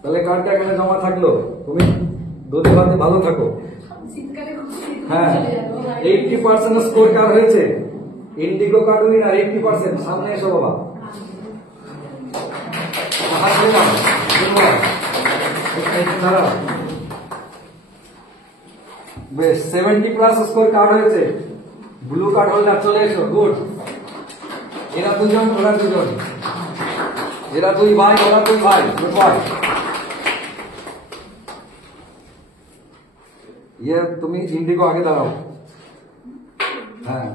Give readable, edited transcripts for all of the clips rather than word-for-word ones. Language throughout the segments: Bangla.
তাহলে কার্ডটা এখানে জমা থাকলো, তুমি দুধে ভাতে ভালো থাকো। হ্যাঁ, 80% স্কোর কার হয়েছে? Indigo card winner 80%। সামনে এসো বাবা, বেশ 70+ স্কোর কার্ড হয়েছে। ব্লু কার্ড হোল্ডার চলে এসো। গুড। এরা দুজন, ওরা দুজন, এরা দুই ভাই, ওরা দুই ভাই। Good boy. ये তুমি ইন্ডিগো আগে দাঁড়াও। হ্যাঁ,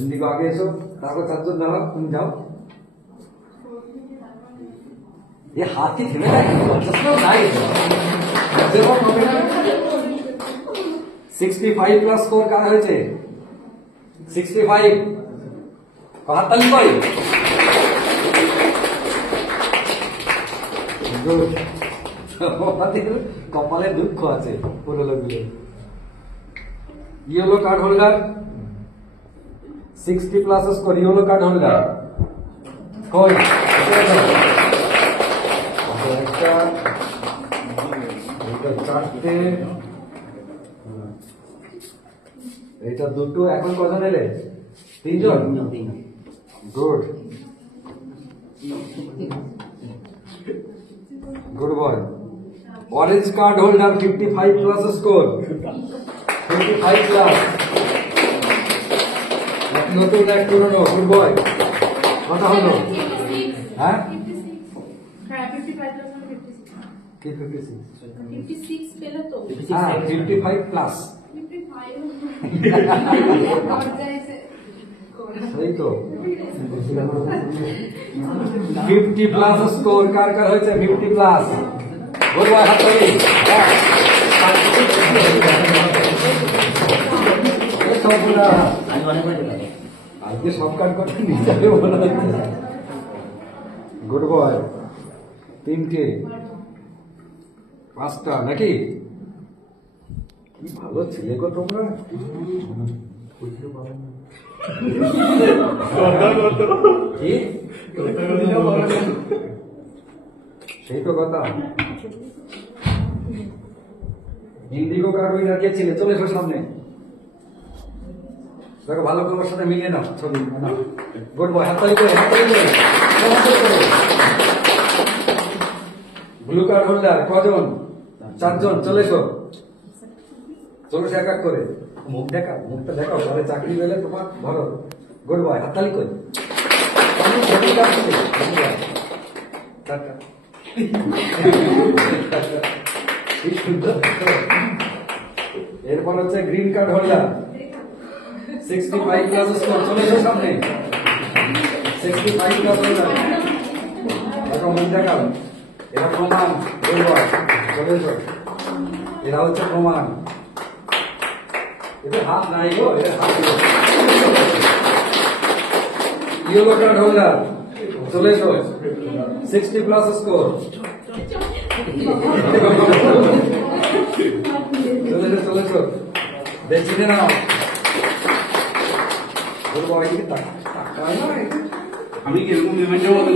ইন্ডিগো আগে এসো, তারপর চারজন দাঁড়াও, তুমি যাও। ये हाथ की थी ना, चश्मा नहीं देखो। 65+ स्कोर কার হয়েছে? 65। হাত তালি কই? কপালে দুঃখ আছে পুরো লোকগুলো। Yellow card holder 60+ score, yellow card holder কই? চারটে, এটা দুটো। এখন কজন এলে? তিনজন। Good, good boy. Orange card holder 55+ score, 55+। নতুন এক পুরনো। Good boy. কথা হলো? হ্যাঁ, কি 56? হ্যাঁ, 55+। সেই তো 50+ স্কোর কার কার হয়েছে? 50+। গুড বয়, হাত তালি। আজকে সব কার্ড করতে নিয়ে যাবে বলে হচ্ছে। Good boy. 3টে, 5টা নাকি? কি ভালো ছেলে গো তোমরা। কি সেই তো কথা। ইন্ডিগো কার্ড উইনার কে ছিল? চলে এসো সামনে, দেখো ভালো করে সাথে মিলিয়ে নাও ছবি। গুড বয়, হাত তালি করে, হাত তালি করে। ব্লু কার্ড হোল্ডার কজন? 4জন। চলে এসো, চলে এসো এক এক করে। মুখ দেখাও, মুখটা দেখাও, তাহলে চাকরি পেলে তোমার ধরো। গুড বয়, হাততালি কই? এরপর হচ্ছে গ্রিন কার্ড হোল্ডার 65+ স্কোর। চলে এসো সামনে। 65+ হোল্ডার, দেখো মুখ দেখাও। এরা প্রমাণ। গুড বয়, চলে এসো। এরা হচ্ছে প্রমাণ। এদের হাত নাই গো, এদের হাত। ইয়েলো কার্ড হোল্ডার চলে এসো। 60+ স্কোর। চলে এসো, চলে এসো। চিনে নাও। বলবো এদিকে তাকায় না। আমি কিরকম বিমানের মতো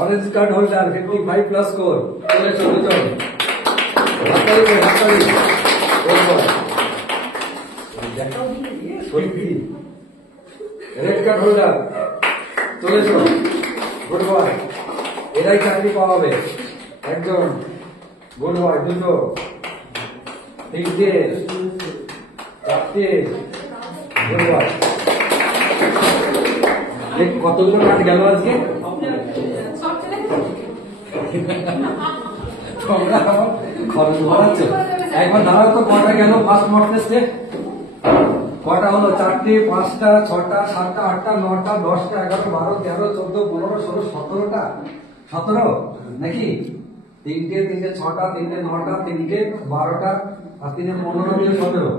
অরেঞ্জ কার্ড হোল্ডার 55+ স্কোর। চলে এসো দুজন। হাততালি, হাততালি। রেড কার্ড হোল্ডার চলে এসো। Good boy. এরাই চাকরি পাওয়াবে। একজন। Good boy. দুটো, 3টে, 4টে। Good boy. কতগুলো কার্ড গেল আজকে? খরচ ভরাচ্ছ। একবার দাঁড়াও তো, কটা গেল ফার্স্ট মক টেস্টে? কটা হলো? 4টে, 5টা, 6টা, 7টা, 8টা, 9টা, 10টা, 11, 12, 13, 14, 15, 16, 17টা। 17 নাকি? 3টে, 6টা, 3টে, 9টা, 3টে, 12টা, আর 3টে 15, 17।